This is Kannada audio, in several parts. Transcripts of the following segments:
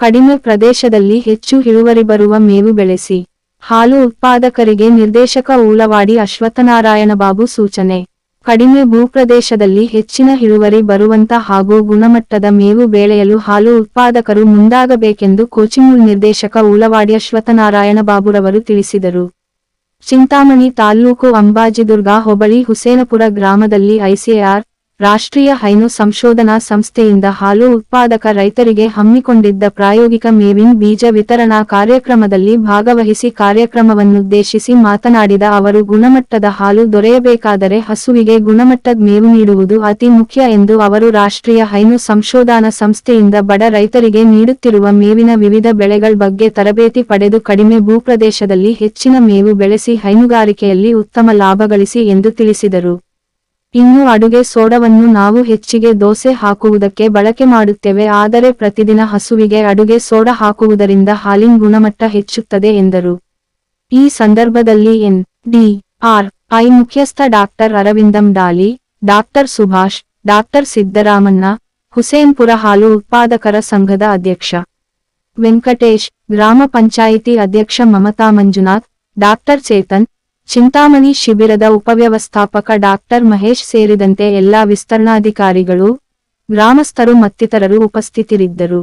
ಕಡಿಮೆ ಪ್ರದೇಶದಲ್ಲಿ ಹೆಚ್ಚು ಇಳುವರಿ ಬರುವ ಮೇವು ಬೆಳೆಸಿ. ಹಾಲು ಉತ್ಪಾದಕರಿಗೆ ನಿರ್ದೇಶಕ ಊಳವಾಡಿ ಅಶ್ವತ್ಥನಾರಾಯಣ ಬಾಬು ಸೂಚನೆ. ಕಡಿಮೆ ಭೂಪ್ರದೇಶದಲ್ಲಿ ಹೆಚ್ಚಿನ ಇಳುವರಿ ಬರುವಂತ ಹಾಗೂ ಗುಣಮಟ್ಟದ ಮೇವು ಬೆಳೆಯಲು ಹಾಲು ಉತ್ಪಾದಕರು ಮುಂದಾಗಬೇಕೆಂದು ಕೋಚಿಂಗ್ ನಿರ್ದೇಶಕ ಊಳವಾಡಿ ಅಶ್ವತ್ಥನಾರಾಯಣ ಬಾಬುರವರು ತಿಳಿಸಿದರು. ಚಿಂತಾಮಣಿ ತಾಲ್ಲೂಕು ಅಂಬಾಜಿದುರ್ಗ ಹೋಬಳಿ ಹುಸೇನಪುರ ಗ್ರಾಮದಲ್ಲಿ ಐಸಿಆರ್ ರಾಷ್ಟ್ರೀಯ ಹೈನು ಸಂಶೋಧನಾ ಸಂಸ್ಥೆಯಿಂದ ಹಾಲು ಉತ್ಪಾದಕ ರೈತರಿಗೆ ಹಮ್ಮಿಕೊಂಡಿದ್ದ ಪ್ರಾಯೋಗಿಕ ಮೇವಿನ ಬೀಜ ವಿತರಣಾ ಕಾರ್ಯಕ್ರಮದಲ್ಲಿ ಭಾಗವಹಿಸಿ ಕಾರ್ಯಕ್ರಮವನ್ನುದ್ದೇಶಿಸಿ ಮಾತನಾಡಿದ ಅವರು, ಗುಣಮಟ್ಟದ ಹಾಲು ದೊರೆಯಬೇಕಾದರೆ ಹಸುವಿಗೆ ಗುಣಮಟ್ಟದ ಮೇವು ನೀಡುವುದು ಅತಿ ಮುಖ್ಯ ಎಂದು ಅವರು ರಾಷ್ಟ್ರೀಯ ಹೈನು ಸಂಶೋಧನಾ ಸಂಸ್ಥೆಯಿಂದ ಬಡ ರೈತರಿಗೆ ನೀಡುತ್ತಿರುವ ಮೇವಿನ ವಿವಿಧ ಬೆಳೆಗಳ ಬಗ್ಗೆ ತರಬೇತಿ ಪಡೆದು ಕಡಿಮೆ ಭೂಪ್ರದೇಶದಲ್ಲಿ ಹೆಚ್ಚಿನ ಮೇವು ಬೆಳೆಸಿ ಹೈನುಗಾರಿಕೆಯಲ್ಲಿ ಉತ್ತಮ ಲಾಭ ಗಳಿಸಿ ಎಂದು ತಿಳಿಸಿದರು. ಇನ್ನು ಅಡುಗೆ ಸೋಡವನ್ನು ನಾವು ಹೆಚ್ಚಿಗೆ ದೋಸೆ ಹಾಕುವುದಕ್ಕೆ ಬಳಕೆ ಮಾಡುತ್ತೇವೆ, ಆದರೆ ಪ್ರತಿದಿನ ಹಸುವಿಗೆ ಅಡುಗೆ ಸೋಡ ಹಾಕುವುದರಿಂದ ಹಾಲಿನ ಗುಣಮಟ್ಟ ಹೆಚ್ಚುತ್ತದೆ ಎಂದರು. ಈ ಸಂದರ್ಭದಲ್ಲಿ ಎನ್. ಡಿ. ಆರ್. ಐ. ಮುಖ್ಯಸ್ಥ doctor Aravindam Dali doctor Subhash doctor Siddaramanna, Hussainpura ಹಾಲು ಉತ್ಪಾದಕರ ಸಂಘದ ಅಧ್ಯಕ್ಷ. ವೆಂಕಟೇಶ್, ಗ್ರಾಮ ಪಂಚಾಯಿತಿ ಅಧ್ಯಕ್ಷ ಮಮತಾ ಮಂಜುನಾಥ್ ಡಾಕ್ಟರ್ ಚೇತನ್ ಚಿಂತಾಮಣಿ ಶಿಬಿರದ ಉಪವ್ಯವಸ್ಥಾಪಕ ಡಾಕ್ಟರ್ ಮಹೇಶ್ ಸೇರಿದಂತೆ ಎಲ್ಲಾ ವಿಸ್ತರಣಾಧಿಕಾರಿಗಳು ಗ್ರಾಮಸ್ಥರು ಮತ್ತಿತರರು ಉಪಸ್ಥಿತರಿದ್ದರು.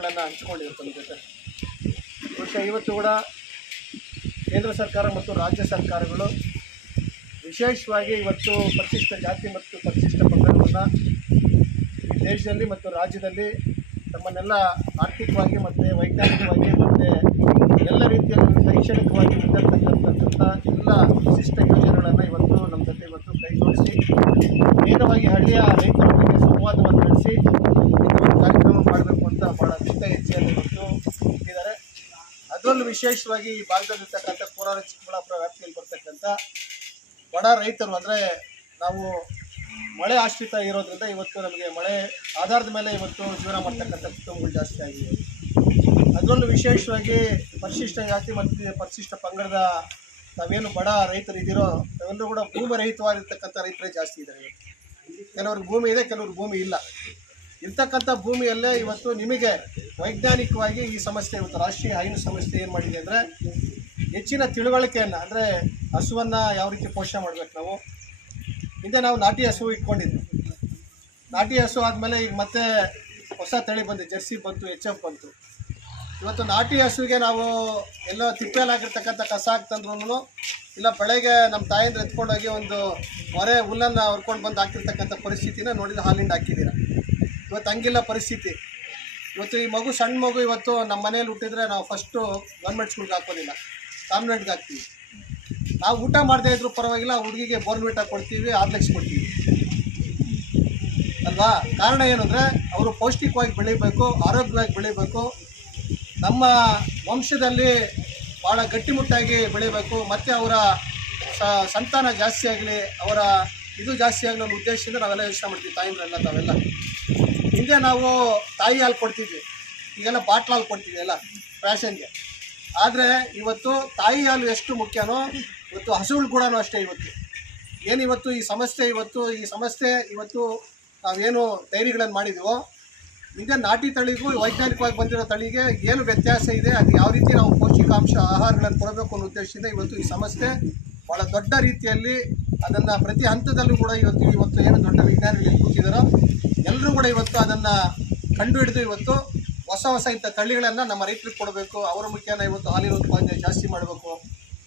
ವಿಚಾರಗಳನ್ನು ಹಂಚ್ಕೊಂಡಿದ್ರು ತಮ್ಮ ಜೊತೆ. ಬಹುಶಃ ಇವತ್ತು ಕೂಡ ಕೇಂದ್ರ ಸರ್ಕಾರ ಮತ್ತು ರಾಜ್ಯ ಸರ್ಕಾರಗಳು ವಿಶೇಷವಾಗಿ ಇವತ್ತು ಪರಿಶಿಷ್ಟ ಜಾತಿ ಮತ್ತು ಪರಿಶಿಷ್ಟ ಪಂಗಡವನ್ನು ದೇಶದಲ್ಲಿ ಮತ್ತು ರಾಜ್ಯದಲ್ಲಿ ತಮ್ಮನ್ನೆಲ್ಲ ಆರ್ಥಿಕವಾಗಿ ಮತ್ತು ವೈಜ್ಞಾನಿಕವಾಗಿ ಮತ್ತು ಎಲ್ಲ ರೀತಿಯಲ್ಲಿ ಶೈಕ್ಷಣಿಕವಾಗಿ ಮುಂದಿರ್ತಕ್ಕಂಥ ಎಲ್ಲ ವಿಶಿಷ್ಟ ಯೋಜನೆಗಳನ್ನು ಇವತ್ತು ನಮ್ಮ ಜೊತೆ ಇವತ್ತು ಕೈಗೊಳಿಸಿ ನೇರವಾಗಿ ಹಳ್ಳಿಯ ರೈತರೊಂದಿಗೆ ಸಂವಾದವನ್ನು ನಡೆಸಿ ಒಂದು ಕಾರ್ಯಕ್ರಮ ಮಾಡಬೇಕು ಅಂತ ಭಾಳ ದಿಟ್ಟ ಹೆಜ್ಜೆಯನ್ನು ಇವತ್ತು ಇಟ್ಟಿದ್ದಾರೆ ಅದರಲ್ಲೂ ವಿಶೇಷವಾಗಿ ಈ ಭಾಗದಲ್ಲಿರ್ತಕ್ಕಂಥ ಕೋಲಾರ ಚಿಕ್ಕಬಳ್ಳಾಪುರ ವ್ಯಾಪ್ತಿಯಲ್ಲಿ ಬರ್ತಕ್ಕಂಥ ಬಡ ರೈತರು ಅಂದರೆ ನಾವು ಮಳೆ ಆಶ್ರಿತ ಇರೋದ್ರಿಂದ ಇವತ್ತು ನಮಗೆ ಮಳೆ ಆಧಾರದ ಮೇಲೆ ಇವತ್ತು ಜೀವನ ಮಾಡ್ತಕ್ಕಂಥ ಕುಟುಂಬಗಳು ಜಾಸ್ತಿ ಆಗಿದೆ. ಅದರಲ್ಲೂ ವಿಶೇಷವಾಗಿ ಪರಿಶಿಷ್ಟ ಜಾತಿ ಮತ್ತು ಪರಿಶಿಷ್ಟ ಪಂಗಡದ ತಾವೇನು ಬಡ ರೈತರು ಇದ್ದೀರೋ ಅವೆಲ್ಲರೂ ಕೂಡ ಭೂಮಿ ರಹಿತವಾಗಿರ್ತಕ್ಕಂಥ ರೈತರೇ ಜಾಸ್ತಿ ಇದ್ದಾರೆ ಕೆಲವ್ರಿಗೆ ಭೂಮಿ ಇದೆ, ಕೆಲವ್ರಿಗೆ ಭೂಮಿ ಇಲ್ಲ. ಇರ್ತಕ್ಕಂಥ ಭೂಮಿಯಲ್ಲೇ ಇವತ್ತು ನಿಮಗೆ ವೈಜ್ಞಾನಿಕವಾಗಿ ಈ ಸಮಸ್ಯೆ, ಇವತ್ತು ರಾಷ್ಟ್ರೀಯ ಹೈನು ಸಮಸ್ಯೆ ಏನು ಮಾಡಿದೆ ಅಂದರೆ ಹೆಚ್ಚಿನ ತಿಳುವಳಿಕೆಯನ್ನು, ಅಂದರೆ ಹಸುವನ್ನು ಯಾವ ರೀತಿ ಪೋಷಣೆ ಮಾಡಬೇಕು ನಾವು? ಹಿಂದೆ ನಾವು ನಾಟಿ ಹಸು ಇಟ್ಕೊಂಡಿದ್ವಿ. ನಾಟಿ ಹಸು ಆದಮೇಲೆ ಈಗ ಮತ್ತೆ ಹೊಸ ತಳಿ ಬಂದು, ಜರ್ಸಿ ಬಂತು, ಎಚ್ ಎಫ್ ಬಂತು. ಇವತ್ತು ನಾಟಿ ಹಸುವಿಗೆ ನಾವು ಎಲ್ಲ ತಿಪ್ಪೆಲಾಗಿರ್ತಕ್ಕಂಥ ಕಸ ಹಾಕ್ತಂದ್ರೂ ಇಲ್ಲ ಬೆಳಗ್ಗೆ ನಮ್ಮ ತಾಯಿಂದ ಎತ್ಕೊಂಡೋಗಿ ಒಂದು ಹೊರೆ ಹುಲ್ಲನ್ನು ಹೊರ್ಕೊಂಡು ಬಂದು ಹಾಕಿರ್ತಕ್ಕಂಥ ಪರಿಸ್ಥಿತಿನ ನೋಡಿದ್ರೆ ಹಾಲಿಂದ ಹಾಕಿದ್ದೀರ? ಇವತ್ತು ಹಂಗಿಲ್ಲ ಪರಿಸ್ಥಿತಿ. ಇವತ್ತು ಈ ಮಗು ಸಣ್ಣ ಮಗು ಇವತ್ತು ನಮ್ಮ ಮನೇಲಿ ಹುಟ್ಟಿದ್ರೆ ನಾವು ಫಸ್ಟು ಗೌರ್ಮೆಂಟ್ ಸ್ಕೂಲ್ಗೆ ಹಾಕೋದಿಲ್ಲ. ಕಾನ್ವೆಂಟ್ಗೆ ಹಾಕ್ತೀವಿ. ನಾವು ಊಟ ಮಾಡದೇ ಇದ್ರೂ ಪರವಾಗಿಲ್ಲ ಹುಡುಗಿಗೆ ಬೋರ್ನ್ವಿಟ ಕೊಡ್ತೀವಿ ಆರ್ಲೆಕ್ಸ್ ಕೊಡ್ತೀವಿ. ಅಲ್ವಾ? ಕಾರಣ ಏನಂದರೆ ಅವರು ಪೌಷ್ಟಿಕವಾಗಿ ಬೆಳಿಬೇಕು, ಆರೋಗ್ಯವಾಗಿ ಬೆಳಿಬೇಕು. ನಮ್ಮ ವಂಶದಲ್ಲಿ ಭಾಳ ಗಟ್ಟಿಮುಟ್ಟಾಗಿ ಬೆಳಿಬೇಕು. ಮತ್ತು ಅವರ ಸಂತಾನ ಜಾಸ್ತಿ ಆಗಲಿ, ಅವರ ಇದು ಜಾಸ್ತಿ ಆಗಲಿ ಅನ್ನೋ ಉದ್ದೇಶದಿಂದ ನಾವೆಲ್ಲ ಯೋಚನೆ ಮಾಡ್ತೀವಿ, ತಾಯಿಂದ್ರೆಲ್ಲ ತಾವೆಲ್ಲ. ಹಿಂದೆ ನಾವು ತಾಯಿ ಹಾಲು ಕೊಡ್ತಿದ್ವಿ. ಈಗೆಲ್ಲ ಬಾಟ್ಲ್ ಹಾಲು ಕೊಡ್ತೀವಿ ಎಲ್ಲ, ಫ್ಯಾಷನ್ಗೆ. ಆದರೆ ಇವತ್ತು ತಾಯಿ ಹಾಲು ಎಷ್ಟು ಮುಖ್ಯನೋ, ಇವತ್ತು ಹಸುಗಳು ಕೂಡ ಅಷ್ಟೇ ಇವತ್ತು. ಏನು ಇವತ್ತು ಈ ಸಮಸ್ಯೆ ಇವತ್ತು, ಈ ಸಮಸ್ಯೆ ಇವತ್ತು ನಾವೇನು ಡೈರಿಗಳನ್ನು ಮಾಡಿದ್ವೋ, ಹಿಂದೆ ನಾಟಿ ತಳಿಗೂ ವೈಜ್ಞಾನಿಕವಾಗಿ ಬಂದಿರೋ ತಳಿಗೆ ಏನು ವ್ಯತ್ಯಾಸ ಇದೆ, ಅದು ಯಾವ ರೀತಿ ನಾವು ಪೌಷ್ಟಿಕಾಂಶ ಆಹಾರಗಳನ್ನು ಕೊಡಬೇಕು ಅನ್ನೋ ಉದ್ದೇಶದಿಂದ ಇವತ್ತು ಈ ಸಮಸ್ಯೆ ಭಾಳ ದೊಡ್ಡ ರೀತಿಯಲ್ಲಿ ಅದನ್ನು ಪ್ರತಿ ಹಂತದಲ್ಲೂ ಕೂಡ ಇವತ್ತು ಇವತ್ತು ಏನು ದೊಡ್ಡ ವಿಜ್ಞಾನಿಗಳು ಕೂತಿದ್ದಾರೋ ಎಲ್ಲರೂ ಕೂಡ ಇವತ್ತು ಅದನ್ನು ಕಂಡುಹಿಡಿದು ಇವತ್ತು ಹೊಸ ಹೊಸ ಇಂಥ ತಳ್ಳಿಗಳನ್ನು ನಮ್ಮ ರೈತರಿಗೆ ಕೊಡಬೇಕು. ಅವರ ಮುಖ್ಯನ ಇವತ್ತು ಹಾಲಿನ ಉತ್ಪಾದನೆ ಜಾಸ್ತಿ ಮಾಡಬೇಕು.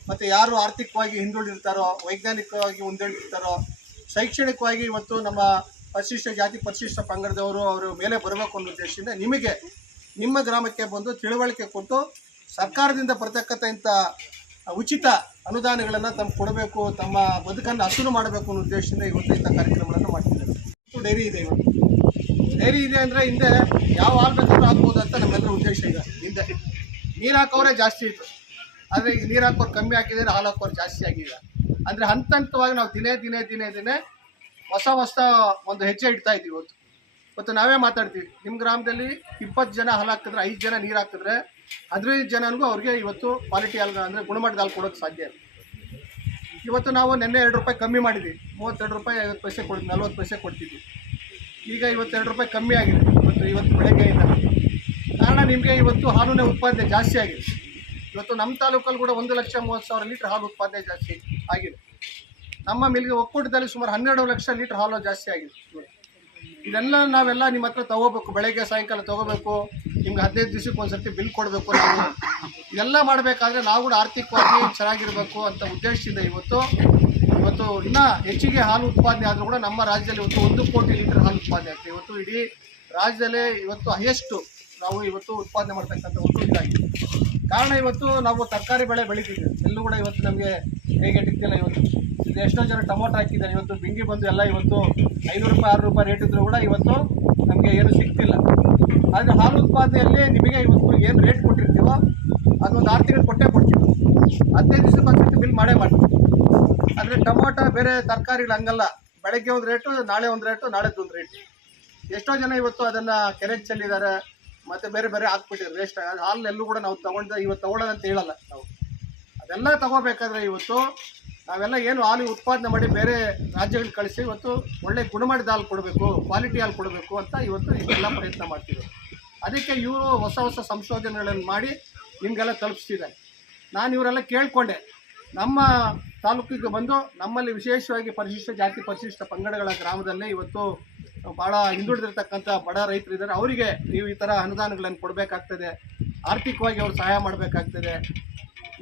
ಮತ್ತು ಯಾರು ಆರ್ಥಿಕವಾಗಿ ಹಿಂದುಳಿದಿರ್ತಾರೋ, ವೈಜ್ಞಾನಿಕವಾಗಿ ಮುಂದುವರಿದಿರ್ತಾರೋ, ಶೈಕ್ಷಣಿಕವಾಗಿ ಇವತ್ತು ನಮ್ಮ ಪರಿಶಿಷ್ಟ ಜಾತಿ ಪರಿಶಿಷ್ಟ ಪಂಗಡದವರು ಅವರು ಮೇಲೆ ಬರಬೇಕು ಅನ್ನೋ ಉದ್ದೇಶದಿಂದ ನಿಮಗೆ ನಿಮ್ಮ ಗ್ರಾಮಕ್ಕೆ ಬಂದು ತಿಳುವಳಿಕೆ ಕೊಟ್ಟು ಸರ್ಕಾರದಿಂದ ಬರ್ತಕ್ಕಂಥ ಇಂಥ ಉಚಿತ ಅನುದಾನಗಳನ್ನು ತಮ್ಮ ಕೊಡಬೇಕು, ತಮ್ಮ ಬದುಕನ್ನು ಹಸಿರು ಮಾಡಬೇಕು ಅನ್ನೋ ಉದ್ದೇಶದಿಂದ ಇವತ್ತು ಇಂಥ ಕಾರ್ಯಕ್ರಮಗಳನ್ನು ಮಾಡ್ತಿದ್ದಾರೆ. ಡೈರಿ ಇದೆ ಇವತ್ತು. ಡೈರಿ ಇದೆ ಅಂದರೆ ಹಿಂದೆ ಯಾವ ಹಾಲು ಬೇಕಾದ್ರೂ ಹಾಕ್ಬೋದು ಅಂತ ನಮ್ಮೆಲ್ಲರ ಉದ್ದೇಶ ಇದೆ ಹಿಂದೆ. ನೀರು ಹಾಕೋರೇ ಜಾಸ್ತಿ ಇತ್ತು. ಆದರೆ ಈಗ ನೀರು ಹಾಕೋರು ಕಮ್ಮಿ ಹಾಕಿದರೆ ಹಾಲು ಹಾಕೋರು ಜಾಸ್ತಿ ಆಗಿದೆ. ಅಂದರೆ ಹಂತ ಹಂತವಾಗಿ ನಾವು ದಿನೇ ದಿನೇ ದಿನೇ ದಿನೇ ಹೊಸ ಹೊಸ ಒಂದು ಹೆಜ್ಜೆ ಇಡ್ತಾ ಇದ್ದೀವಿ ಇವತ್ತು. ಇವತ್ತು ನಾವೇ ಮಾತಾಡ್ತೀವಿ. ನಿಮ್ಮ ಗ್ರಾಮದಲ್ಲಿ ಇಪ್ಪತ್ತು ಜನ ಹಾಲು ಹಾಕಿದ್ರೆ ಐದು ಜನ ನೀರು ಹಾಕಿದ್ರೆ ಹದಿನೈದು ಜನನಿಗೂ ಅವ್ರಿಗೆ ಇವತ್ತು ಕ್ವಾಲಿಟಿ ಹಾಲು ಅಂದರೆ ಗುಣಮಟ್ಟದ ಹಾಲು ಕೊಡೋಕ್ಕೆ ಸಾಧ್ಯ. ಇವತ್ತು ನಾವು ನಿನ್ನೆ ಎರಡು ರೂಪಾಯಿ ಕಮ್ಮಿ ಮಾಡಿದ್ವಿ. ಮೂವತ್ತೆರಡು ರೂಪಾಯಿ ಐವತ್ತು ಪೈಸೆ ಕೊಡ್ತೀವಿ ನಲ್ವತ್ತು ಪೈಸೆ ಕೊಡ್ತಿದ್ವಿ. ಈಗ ಇವತ್ತೆರಡು ರೂಪಾಯಿ ಕಮ್ಮಿ ಆಗಿದೆ ಇವತ್ತು ಇವತ್ತು ಬೆಳಗ್ಗೆಯಿಂದ ಕಾರಣ ನಿಮಗೆ ಇವತ್ತು ಹಾಲಿನ ಉತ್ಪಾದನೆ ಜಾಸ್ತಿ ಆಗಿದೆ. ಇವತ್ತು ನಮ್ಮ ತಾಲೂಕಲ್ಲಿ ಕೂಡ ಒಂದು ಲಕ್ಷ ಮೂವತ್ತು ಸಾವಿರ ಲೀಟ್ರ್ ಹಾಲು ಉತ್ಪಾದನೆ ಜಾಸ್ತಿ ಆಗಿದೆ. ನಮ್ಮ ಮಿಲ್ಗೆ ಒಕ್ಕೂಟದಲ್ಲಿ ಸುಮಾರು ಹನ್ನೆರಡು ಲಕ್ಷ ಲೀಟ್ರ್ ಹಾಲು ಜಾಸ್ತಿ ಆಗಿದೆ. ಇದೆಲ್ಲ ನಾವೆಲ್ಲ ನಿಮ್ಮ ಹತ್ರ ತಗೋಬೇಕು. ಬೆಳಗ್ಗೆ, ಸಾಯಂಕಾಲ ತಗೋಬೇಕು. ನಿಮ್ಗೆ ಹದಿನೈದು ದಿವಸಕ್ಕೆ ಒಂದ್ಸರ್ತಿ ಬಿಲ್ ಕೊಡಬೇಕು ಇದೆಲ್ಲ ಮಾಡಬೇಕಾದ್ರೆ ನಾವು ಕೂಡ ಆರ್ಥಿಕವಾಗಿ ಚೆನ್ನಾಗಿರಬೇಕು ಅಂತ ಉದ್ದೇಶದಿಂದ ಇವತ್ತು ಇವತ್ತು ಇನ್ನೂ ಹೆಚ್ಚಿಗೆ ಹಾಲು ಉತ್ಪಾದನೆ ಆದರೂ ಕೂಡ ನಮ್ಮ ರಾಜ್ಯದಲ್ಲಿ ಇವತ್ತು ಒಂದು ಕೋಟಿ ಲೀಟರ್ ಹಾಲು ಉತ್ಪಾದನೆ ಆಗ್ತದೆ. ಇವತ್ತು ಇಡೀ ರಾಜ್ಯದಲ್ಲೇ ಇವತ್ತು ಹೈಯೆಸ್ಟು ನಾವು ಇವತ್ತು ಉತ್ಪಾದನೆ ಮಾಡ್ತಕ್ಕಂಥ ಒಂದು ಇದಾಗಿದೆ. ಕಾರಣ ಇವತ್ತು ನಾವು ತರಕಾರಿ ಬೆಳೆ ಬೆಳೀತಿದ್ವಿ. ಎಲ್ಲೂ ಕೂಡ ಇವತ್ತು ನಮಗೆ ಹೇಗೆ ಇಟ್ಟಿಲ್ಲ ಇವತ್ತು. ಎಷ್ಟೋ ಜನ ಟೊಮೊಟೊ ಹಾಕಿದ್ದಾರೆ. ಇವತ್ತು ಬಿಂಗಿ ಬಂದು ಎಲ್ಲ ಇವತ್ತು ಐನೂರು ರೂಪಾಯಿ ಆರು ರೂಪಾಯಿ ರೇಟ್ ಇದ್ದರೂ ಕೂಡ ಇವತ್ತು ನಮಗೆ ಏನು ಸಿಗ್ತಿಲ್ಲ. ಆದರೆ ಹಾಲು ಉತ್ಪಾದನೆಯಲ್ಲಿ ನಿಮಗೆ ಇವತ್ತು ಏನು ರೇಟ್ ಕೊಟ್ಟಿರ್ತೀವೋ ಅದೊಂದು ಆರು ತಿಂಗಳು ಕೊಟ್ಟೇ ಕೊಡ್ತೀವಿ. ಹದಿನೈದು ದಿವಸ ಒಂದ್ಸತಿ ಬಿಲ್ ಮಾಡೇ ಮಾಡ್ತೀವಿ. ಅಂದರೆ ಟೊಮೊಟೊ ಬೇರೆ ತರಕಾರಿಗಳು ಹಂಗಲ್ಲ. ಬೆಳಗ್ಗೆ ಒಂದು ರೇಟು ನಾಳೆ ಒಂದು ರೇಟು ನಾಳೆದು ಒಂದು ರೇಟ್ ಎಷ್ಟೋ ಜನ ಇವತ್ತು ಅದನ್ನು ಕೆರೆಗೆ ಚೆಲ್ಲಿದ್ದಾರೆ ಮತ್ತು ಬೇರೆ ಬೇರೆ ಹಾಕ್ಬಿಟ್ಟಿದ್ದಾರೆ ವೇಸ್ಟ್ ಹಾಲ್ ಎಲ್ಲೂ ಕೂಡ ನಾವು ತೊಗೊಂಡ ಇವತ್ತು ತಗೊಳ್ಳೋದಂತ ಹೇಳಲ್ಲ ನಾವು. ಅದೆಲ್ಲ ತಗೋಬೇಕಾದ್ರೆ ಇವತ್ತು ನಾವೆಲ್ಲ ಏನು ಹಾಲು ಉತ್ಪಾದನೆ ಮಾಡಿ ಬೇರೆ ರಾಜ್ಯಗಳಿಗೆ ಕಳಿಸಿ ಇವತ್ತು ಒಳ್ಳೆ ಗುಣಮಟ್ಟದ ಹಾಲು ಕೊಡಬೇಕು ಕ್ವಾಲಿಟಿ ಹಾಲು ಕೊಡಬೇಕು ಅಂತ ಇವತ್ತು ಇವೆಲ್ಲ ಪ್ರಯತ್ನ ಮಾಡ್ತಿದ್ರು ಅದಕ್ಕೆ ಇವರು ಹೊಸ ಹೊಸ ಸಂಶೋಧನೆಗಳನ್ನು ಮಾಡಿ ನಿಮಗೆಲ್ಲ ತಲುಪಿಸ್ತಿದ್ದಾರೆ. ನಾನು ಇವರೆಲ್ಲ ಕೇಳಿಕೊಂಡೆ. ನಮ್ಮ ತಾಲೂಕಿಗೆ ಬಂದು ನಮ್ಮಲ್ಲಿ ವಿಶೇಷವಾಗಿ ಪರಿಶಿಷ್ಟ ಜಾತಿ ಪರಿಶಿಷ್ಟ ಪಂಗಡಗಳ ಗ್ರಾಮದಲ್ಲಿ ಇವತ್ತು ಭಾಳ ಹಿಂದುಳಿದಿರ್ತಕ್ಕಂಥ ಬಡ ರೈತರು ಇದ್ದಾರೆ ಅವರಿಗೆ ನೀವು ಈ ಥರ ಅನುದಾನಗಳನ್ನು ಕೊಡಬೇಕಾಗ್ತದೆ. ಆರ್ಥಿಕವಾಗಿ ಅವ್ರು ಸಹಾಯ ಮಾಡಬೇಕಾಗ್ತದೆ.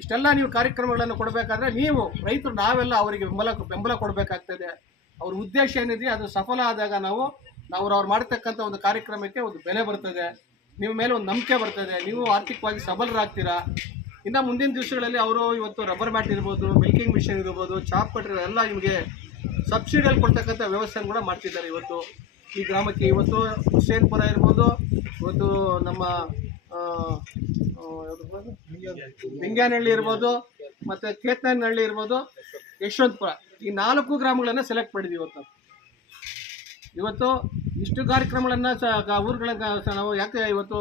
ಇಷ್ಟೆಲ್ಲ ನೀವು ಕಾರ್ಯಕ್ರಮಗಳನ್ನು ಕೊಡಬೇಕಾದ್ರೆ ನೀವು ರೈತರು ನಾವೆಲ್ಲ ಅವರಿಗೆ ಬೆಂಬಲ ಬೆಂಬಲ ಕೊಡಬೇಕಾಗ್ತದೆ. ಅವ್ರ ಉದ್ದೇಶ ಏನಿದೆ ಅದು ಸಫಲ ಆದಾಗ ನಾವು ಅವ್ರು ಅವ್ರು ಮಾಡ್ತಕ್ಕಂಥ ಒಂದು ಕಾರ್ಯಕ್ರಮಕ್ಕೆ ಒಂದು ಬೆಲೆ ಬರ್ತದೆ. ನಿಮ್ಮ ಮೇಲೆ ಒಂದು ನಂಬಿಕೆ ಬರ್ತದೆ. ನೀವು ಆರ್ಥಿಕವಾಗಿ ಸಬಲರಾಗ್ತೀರಾ? ಇನ್ನು ಮುಂದಿನ ದಿವಸಗಳಲ್ಲಿ ಅವರು ಇವತ್ತು ರಬ್ಬರ್ ಮ್ಯಾಟ್ ಇರ್ಬೋದು ಮಿಲ್ಕಿಂಗ್ ಮಿಷಿನ್ ಇರ್ಬೋದು ಚಾಪ್ ಕಟ್ಟರ್ ಎಲ್ಲ ನಿಮಗೆ ಸಬ್ಸಿಡಿಯಲ್ಲಿ ಕೊಡ್ತಕ್ಕಂಥ ವ್ಯವಸ್ಥೆಯನ್ನು ಕೂಡ ಮಾಡ್ತಿದ್ದಾರೆ ಇವತ್ತು. ಈ ಗ್ರಾಮಕ್ಕೆ ಇವತ್ತು ಹುಸೇನ್ಪುರ ಇರ್ಬೋದು, ಇವತ್ತು ನಮ್ಮ ಬಿಂಗ್ಯಾನಹಳ್ಳಿ ಇರ್ಬೋದು? ಮತ್ತು ಕೇತನಹಳ್ಳಿ ಇರ್ಬೋದು, ಯಶವಂತಪುರ. ಈ ನಾಲ್ಕು ಗ್ರಾಮಗಳನ್ನು ಸೆಲೆಕ್ಟ್ ಮಾಡಿದ್ವಿ ಇವತ್ತು. ಇವತ್ತು ಇಷ್ಟು ಕಾರ್ಯಕ್ರಮಗಳನ್ನು ಊರುಗಳನ್ನು ನಾವು ಯಾಕೆ ಇವತ್ತು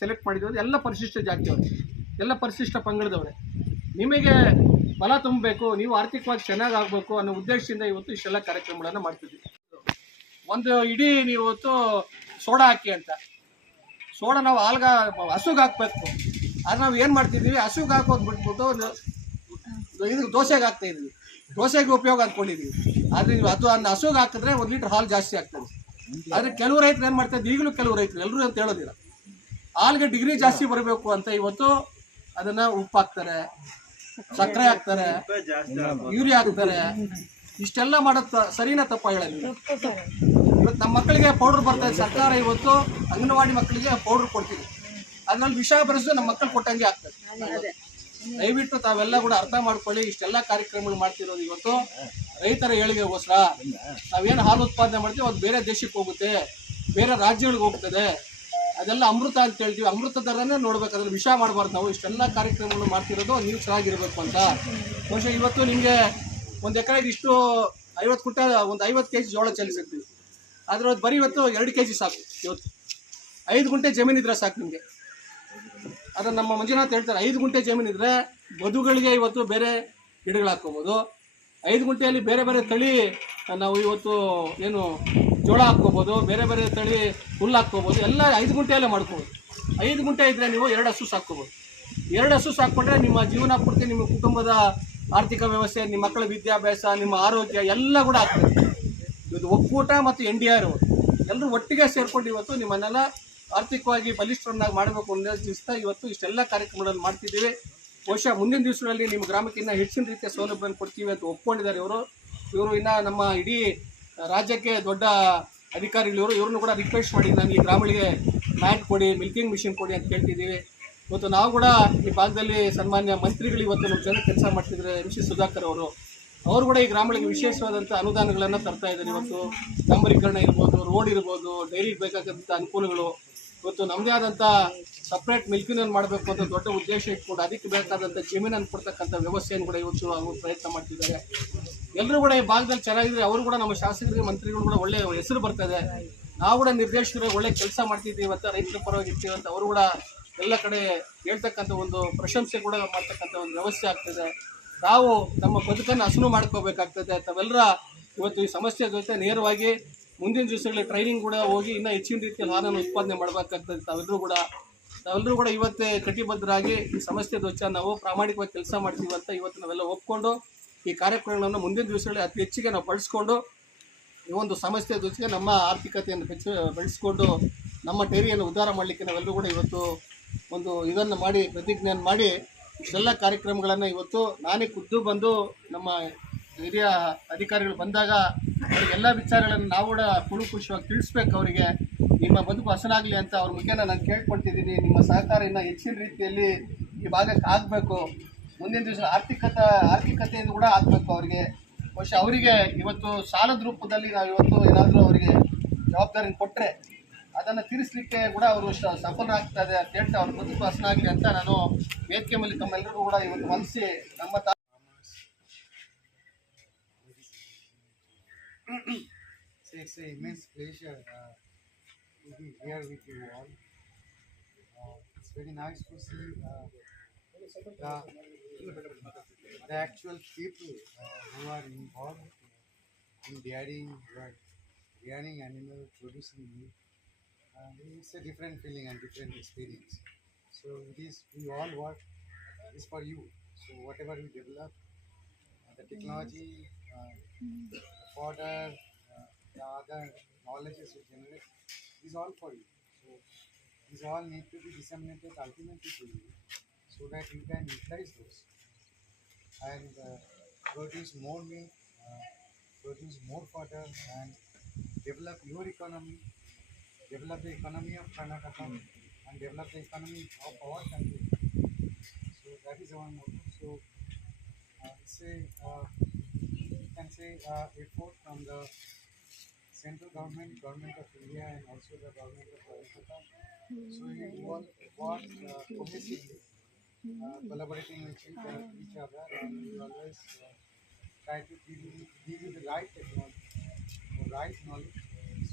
ಸೆಲೆಕ್ಟ್ ಮಾಡಿದ್ವಿ ಎಲ್ಲ ಪರಿಶಿಷ್ಟ ಜಾತಿಯವರು ಎಲ್ಲ ಪರಿಶಿಷ್ಟ ಪಂಗಡದವರೇ. ನಿಮಗೆ ಬಲ ತುಂಬಬೇಕು, ನೀವು ಆರ್ಥಿಕವಾಗಿ ಚೆನ್ನಾಗಿ ಆಗಬೇಕು ಅನ್ನೋ ಉದ್ದೇಶದಿಂದ ಇವತ್ತು ಇಷ್ಟೆಲ್ಲ ಕಾರ್ಯಕ್ರಮಗಳನ್ನು ಮಾಡ್ತಿದ್ವಿ. ಒಂದು ಇಡೀ ನೀವತ್ತು ಇವತ್ತು ಸೋಡಾ ಹಾಕಿ ಅಂತ. ಸೋಡಾ ನಾವು ಆಲ್ಗ ಹಸುಗೆ ಹಾಕ್ಬೇಕು. ಆದ್ರೆ ನಾವು ಏನು ಮಾಡ್ತಿದ್ದೀವಿ ಹಸುಗೆ ಹಾಕೋದು ಬಿಟ್ಬಿಟ್ಟು ಇದು ದೋಸೆಗೆ ಹಾಕ್ತಾ ಇದ್ವಿ. ದೋಸೆಗೆ ಉಪಯೋಗ ಅಂದ್ಕೊಂಡಿದ್ದೀವಿ ಆದರೆ ನೀವು ಅದು ಅನ್ನ ಹಸುಗೆ ಹಾಕಿದ್ರೆ ಒಂದು ಲೀಟ್ರ್ ಹಾಲು ಜಾಸ್ತಿ ಆಗ್ತದೆ. ಆದರೆ ಕೆಲವು ರೈತರು ಏನು ಮಾಡ್ತಾರೆ ಈಗಲೂ ಕೆಲವು ರೈತರು ಎಲ್ಲರೂ ಅಂತ ಹೇಳೋದಿಲ್ಲ. ಹಾಲ್ಗೆ ಡಿಗ್ರಿ ಜಾಸ್ತಿ ಬರಬೇಕು ಅಂತ ಇವತ್ತು ಅದನ್ನ ಉಪ್ಪು ಹಾಕ್ತಾರೆ ಸಕ್ಕರೆ ಹಾಕ್ತಾರೆ, ಯೂರಿಯಾ ಹಾಕ್ತಾರೆ. ಇಷ್ಟೆಲ್ಲ ಮಾಡೋದು ಸರಿನಾ ತಪ್ಪ ಹೇಳೋದು? ಇವತ್ತು ನಮ್ಮ ಮಕ್ಕಳಿಗೆ ಪೌಡರ್ ಬರ್ತಾ ಇದೆ ಸರ್ಕಾರ ಇವತ್ತು ಅಂಗನವಾಡಿ ಮಕ್ಕಳಿಗೆ ಪೌಡರ್ ಕೊಡ್ತೀವಿ ಅದ್ರಲ್ಲಿ ವಿಷ ಬರೆಸಿದ್ರೆ ನಮ್ಮ ಮಕ್ಕಳು ಕೊಟ್ಟಂಗೆ ಆಗ್ತದೆ. ದಯವಿಟ್ಟು ತಾವೆಲ್ಲ ಕೂಡ ಅರ್ಥ ಮಾಡ್ಕೊಳ್ಳಿ. ಇಷ್ಟೆಲ್ಲ ಕಾರ್ಯಕ್ರಮಗಳು ಮಾಡ್ತಿರೋದು ಇವತ್ತು. ರೈತರ ಏಳಿಗೆಗೋಸ್ಕರ ನಾವೇನು ಹಾಲು ಉತ್ಪಾದನೆ ಮಾಡ್ತೀವಿ ಅದು ಬೇರೆ ದೇಶಕ್ಕೆ ಹೋಗುತ್ತೆ. ಬೇರೆ ರಾಜ್ಯಗಳಿಗೆ ಹೋಗ್ತದೆ. ಅದೆಲ್ಲ ಅಮೃತ ಅಂತ ಹೇಳ್ತೀವಿ. ಅಮೃತ ಥರನೇ ನೋಡ್ಬೇಕಾದ್ರೆ ವಿಷ ಮಾಡಬಾರ್ದು ನಾವು. ಇಷ್ಟೆಲ್ಲ ಕಾರ್ಯಕ್ರಮಗಳು ಮಾಡ್ತಿರೋದು ನೀವು ಚೆನ್ನಾಗಿರ್ಬೇಕು ಅಂತ. ಬಹುಶಃ ಇವತ್ತು ನಿಮಗೆ ಒಂದು ಎಕರೆಗೆ ಇಷ್ಟು ಐವತ್ತು ಕುಂಟ, ಒಂದು ಐವತ್ತು ಕೆ ಜಿ ಜೋಳ ಚೆಲ್ಲಿಸಿರ್ತೀವಿ. ಆದರೆ ಅದು ಬರೀ ಇವತ್ತು ಎರಡು ಕೆ ಜಿ ಸಾಕು ಇವತ್ತು. ಐದು ಗುಂಟೆ ಜಮೀನಿದ್ರೆ ಸಾಕು ನಿಮಗೆ. ಅದನ್ನು ನಮ್ಮ ಮಂಜುನಾಥ್ ಹೇಳ್ತಾರೆ, ಐದು ಗುಂಟೆ ಜಮೀನಿದ್ರೆ ಬದುಗಳಿಗೆ ಇವತ್ತು ಬೇರೆ ಗಿಡಗಳು ಹಾಕ್ಕೋಬೋದು. ಐದು ಗುಂಟೆಯಲ್ಲಿ ಬೇರೆ ಬೇರೆ ತಳಿ ನಾವು ಇವತ್ತು ಏನು ಜೋಳ ಹಾಕ್ಕೋಬೋದು, ಬೇರೆ ಬೇರೆ ತಳಿ ಹುಲ್ಲು ಹಾಕ್ಕೋಬೋದು, ಎಲ್ಲ ಐದು ಗುಂಟೆಯಲ್ಲೇ ಮಾಡ್ಕೋಬೋದು. ಐದು ಗುಂಟೆ ಇದ್ದರೆ ನೀವು ಎರಡು ಹಸು ಸಾಕ್ಕೋಬೋದು. ಎರಡು ಹಸು ಸಾಕ್ಕೊಂಡ್ರೆ ನಿಮ್ಮ ಜೀವನ ಪೂರ್ತಿ, ನಿಮ್ಮ ಕುಟುಂಬದ ಆರ್ಥಿಕ ವ್ಯವಸ್ಥೆ, ನಿಮ್ಮ ಮಕ್ಕಳ ವಿದ್ಯಾಭ್ಯಾಸ, ನಿಮ್ಮ ಆರೋಗ್ಯ ಎಲ್ಲ ಕೂಡ ಆಗ್ತದೆ. ಇವತ್ತು ಒಕ್ಕೂಟ ಮತ್ತು ಎನ್ ಡಿ ಆರ್ ಎಲ್ಲರೂ ಒಟ್ಟಿಗೆ ಸೇರಿಕೊಂಡು ಇವತ್ತು ನಿಮ್ಮನ್ನೆಲ್ಲ ಆರ್ಥಿಕವಾಗಿ ಬಲಿಷ್ಠರನ್ನಾಗಿ ಮಾಡಬೇಕು ಅನ್ನೋದಿಸ್ತ ಇವತ್ತು ಇಷ್ಟೆಲ್ಲ ಕಾರ್ಯಕ್ರಮಗಳನ್ನು ಮಾಡ್ತಿದ್ದೀವಿ. ಬಹುಶಃ ಮುಂದಿನ ದಿವಸಗಳಲ್ಲಿ ನಿಮ್ಮ ಗ್ರಾಮಕ್ಕಿಂತ ಹೆಚ್ಚಿನ ರೀತಿಯ ಸೌಲಭ್ಯವನ್ನು ಕೊಡ್ತೀವಿ ಅಂತ ಒಪ್ಕೊಂಡಿದ್ದಾರೆ ಇವರು. ಇವರು ಇನ್ನು ನಮ್ಮ ಇಡೀ ರಾಜ್ಯಕ್ಕೆ ದೊಡ್ಡ ಅಧಿಕಾರಿಗಳು ಇವರು ಇವ್ರನ್ನು ಕೂಡ ರಿಕ್ವೆಸ್ಟ್ ಮಾಡಿ ನಾನು ಈ ಗ್ರಾಮಗಳಿಗೆ ಮ್ಯಾಟ್ ಕೊಡಿ ಮಿಲ್ಕಿಂಗ್ ಮಿಷಿನ್ ಕೊಡಿ ಅಂತ ಕೇಳ್ತಿದ್ದೀವಿ. ಇವತ್ತು ನಾವು ಕೂಡ ಈ ಭಾಗದಲ್ಲಿ ಸನ್ಮಾನ್ಯ ಮಂತ್ರಿಗಳು ಇವತ್ತು ನಮ್ಮ ಜನ ಕೆಲಸ ಮಾಡ್ತಿದ್ದಾರೆ, ಎಂ ಸಿ ಸುಧಾಕರ್ ಅವರು. ಅವರು ಕೂಡ ಈ ಗ್ರಾಮಗಳಿಗೆ ವಿಶೇಷವಾದಂಥ ಅನುದಾನಗಳನ್ನು ತರ್ತಾ ಇದ್ದಾರೆ ಇವತ್ತು. ಡಾಂಬರೀಕರಣ ಇರ್ಬೋದು ರೋಡ್ ಇರ್ಬೋದು ಡೈರಿಗೆ ಬೇಕಾದಂಥ ಅನುಕೂಲಗಳು. ಇವತ್ತು ನಮ್ಮದೇ ಆದಂಥ ಸಪ್ರೇಟ್ ಮಿಲ್ಕಿನ ಮಾಡಬೇಕು ಅಂತ ದೊಡ್ಡ ಉದ್ದೇಶ ಇಟ್ಕೊಂಡು ಅದಕ್ಕೆ ಬೇಕಾದಂಥ ಜಮೀನನ್ನು ಕೊಡ್ತಕ್ಕಂಥ ವ್ಯವಸ್ಥೆಯನ್ನು ಕೂಡ ಇವತ್ತು ಅವರು ಪ್ರಯತ್ನ ಮಾಡ್ತಿದ್ದಾರೆ. ಎಲ್ಲರೂ ಕೂಡ ಈ ಭಾಗದಲ್ಲಿ ಚೆನ್ನಾಗಿದ್ರೆ ಅವರು ಕೂಡ ನಮ್ಮ ಶಾಸಕರಿಗೆ, ಮಂತ್ರಿಗಳು ಕೂಡ ಒಳ್ಳೆಯ ಹೆಸರು ಬರ್ತದೆ. ನಾವು ಕೂಡ ನಿರ್ದೇಶಕರು ಒಳ್ಳೆ ಕೆಲಸ ಮಾಡ್ತಿದ್ದೀವಿ ಅಂತ, ರೈತರ ಪರವಾಗಿ ಇರ್ತೀವಿ ಅಂತ ಅವರು ಕೂಡ ಎಲ್ಲ ಕಡೆ ಹೇಳ್ತಕ್ಕಂಥ ಒಂದು ಪ್ರಶಂಸೆ ಕೂಡ ಮಾಡ್ತಕ್ಕಂಥ ಒಂದು ವ್ಯವಸ್ಥೆ ಆಗ್ತದೆ. ನಾವು ನಮ್ಮ ಬದುಕನ್ನು ಹಸನು ಮಾಡ್ಕೋಬೇಕಾಗ್ತದೆ. ತಾವೆಲ್ಲರ ಇವತ್ತು ಈ ಸಮಸ್ಯೆ ಜೊತೆ ನೇರವಾಗಿ ಮುಂದಿನ ದಿವಸಗಳಲ್ಲಿ ಟ್ರೈನಿಂಗ್ ಕೂಡ ಹೋಗಿ ಇನ್ನೂ ಹೆಚ್ಚಿನ ರೀತಿಯಲ್ಲಿ ಹಾಲನ್ನು ಉತ್ಪಾದನೆ ಮಾಡಬೇಕಾಗ್ತದೆ. ತಾವೆಲ್ಲರೂ ಕೂಡ ನಾವೆಲ್ಲರೂ ಕೂಡ ಇವತ್ತೇ ಕಟಿಬದ್ಧರಾಗಿ ಈ ಸಮಸ್ಯೆ ಧ್ವಜ ನಾವು ಪ್ರಾಮಾಣಿಕವಾಗಿ ಕೆಲಸ ಮಾಡ್ತೀವಿ ಅಂತ ಇವತ್ತು ನಾವೆಲ್ಲ ಒಪ್ಪಿಕೊಂಡು ಈ ಕಾರ್ಯಕ್ರಮಗಳನ್ನು ಮುಂದಿನ ದಿವಸಗಳಲ್ಲಿ ಅತಿ ಹೆಚ್ಚಿಗೆ ನಾವು ಬಳಸ್ಕೊಂಡು ಈ ಒಂದು ಸಮಸ್ಯೆ ಧ್ವಜಿಗೆ ನಮ್ಮ ಆರ್ಥಿಕತೆಯನ್ನು ಹೆಚ್ಚು ಬೆಳೆಸ್ಕೊಂಡು ನಮ್ಮ ಡೈರಿಯನ್ನು ಉದ್ಧಾರ ಮಾಡಲಿಕ್ಕೆ ನಾವೆಲ್ಲರೂ ಕೂಡ ಇವತ್ತು ಒಂದು ಇದನ್ನು ಮಾಡಿ, ಪ್ರತಿಜ್ಞೆಯನ್ನು ಮಾಡಿ ಇಷ್ಟೆಲ್ಲ ಕಾರ್ಯಕ್ರಮಗಳನ್ನು ಇವತ್ತು ನಾನೇ ಖುದ್ದು ಬಂದು ನಮ್ಮ ಹಿರಿಯ ಅಧಿಕಾರಿಗಳು ಬಂದಾಗ ಎಲ್ಲ ವಿಚಾರಗಳನ್ನು ನಾವು ಕೂಡ ಕುಣುಕುಷವಾಗಿ ತಿಳಿಸ್ಬೇಕು ಅವರಿಗೆ. ನಿಮ್ಮ ಬದುಕು ಹಸನಾಗಲಿ ಅಂತ ಅವ್ರ ಮುಖೇನ ನಾನು ಕೇಳ್ಕೊಳ್ತಿದ್ದೀನಿ. ನಿಮ್ಮ ಸಹಕಾರ ಇನ್ನು ಹೆಚ್ಚಿನ ರೀತಿಯಲ್ಲಿ ಈ ಭಾಗಕ್ಕೆ ಆಗಬೇಕು. ಮುಂದಿನ ದಿವಸ ಆರ್ಥಿಕತೆ, ಆರ್ಥಿಕತೆಯಿಂದ ಕೂಡ ಆಗಬೇಕು ಅವರಿಗೆ. ಬಹುಶಃ ಅವರಿಗೆ ಇವತ್ತು ಸಾಲದ ರೂಪದಲ್ಲಿ ನಾವು ಇವತ್ತು ಏನಾದರೂ ಅವರಿಗೆ ಜವಾಬ್ದಾರಿ ಕೊಟ್ಟರೆ ಅದನ್ನು ತೀರಿಸಲಿಕ್ಕೆ ಕೂಡ ಅವರು ಶ- ಸಫಲರಾಗ್ತದೆ ಅಂತ ಹೇಳ್ತಾ ಅವ್ರ ಬದುಕು ಹಸನಾಗಲಿ ಅಂತ ನಾನು ವೇದಿಕೆ ಮೇಲೆ ಎಲ್ಲರಿಗೂ ಕೂಡ ಇವತ್ತು ಮನಸ್ಸಿ ನಮ್ಮ So it's an immense pleasure uh, to be here with you all. Uh, it's very nice to see uh, the, the actual people uh, who are involved in dairying, who rearing animals, producing meat. It's a different feeling and different experience. So it is, we all work is for you. So whatever we develop, the technology, uh, the fodder, uh, the other knowledges we generate, is all for you. So these all need to be disseminated ultimately to you, so that you can utilize those and uh, produce more meat, uh, produce more fodder, and develop your economy, develop the economy of Karnataka, and develop the economy of our country. So that is our motto. So uh, say can say uh, effort from the central government, government of India, and also the government of Karnataka. So you all work uh, cohesively, uh, collaborating with each, uh, each other, and we always uh, try to give you, give you the right technology, the right knowledge,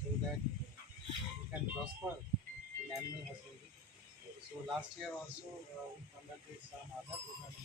so that you can prosper in animal husbandry. So last year also uh, we conducted some other programs.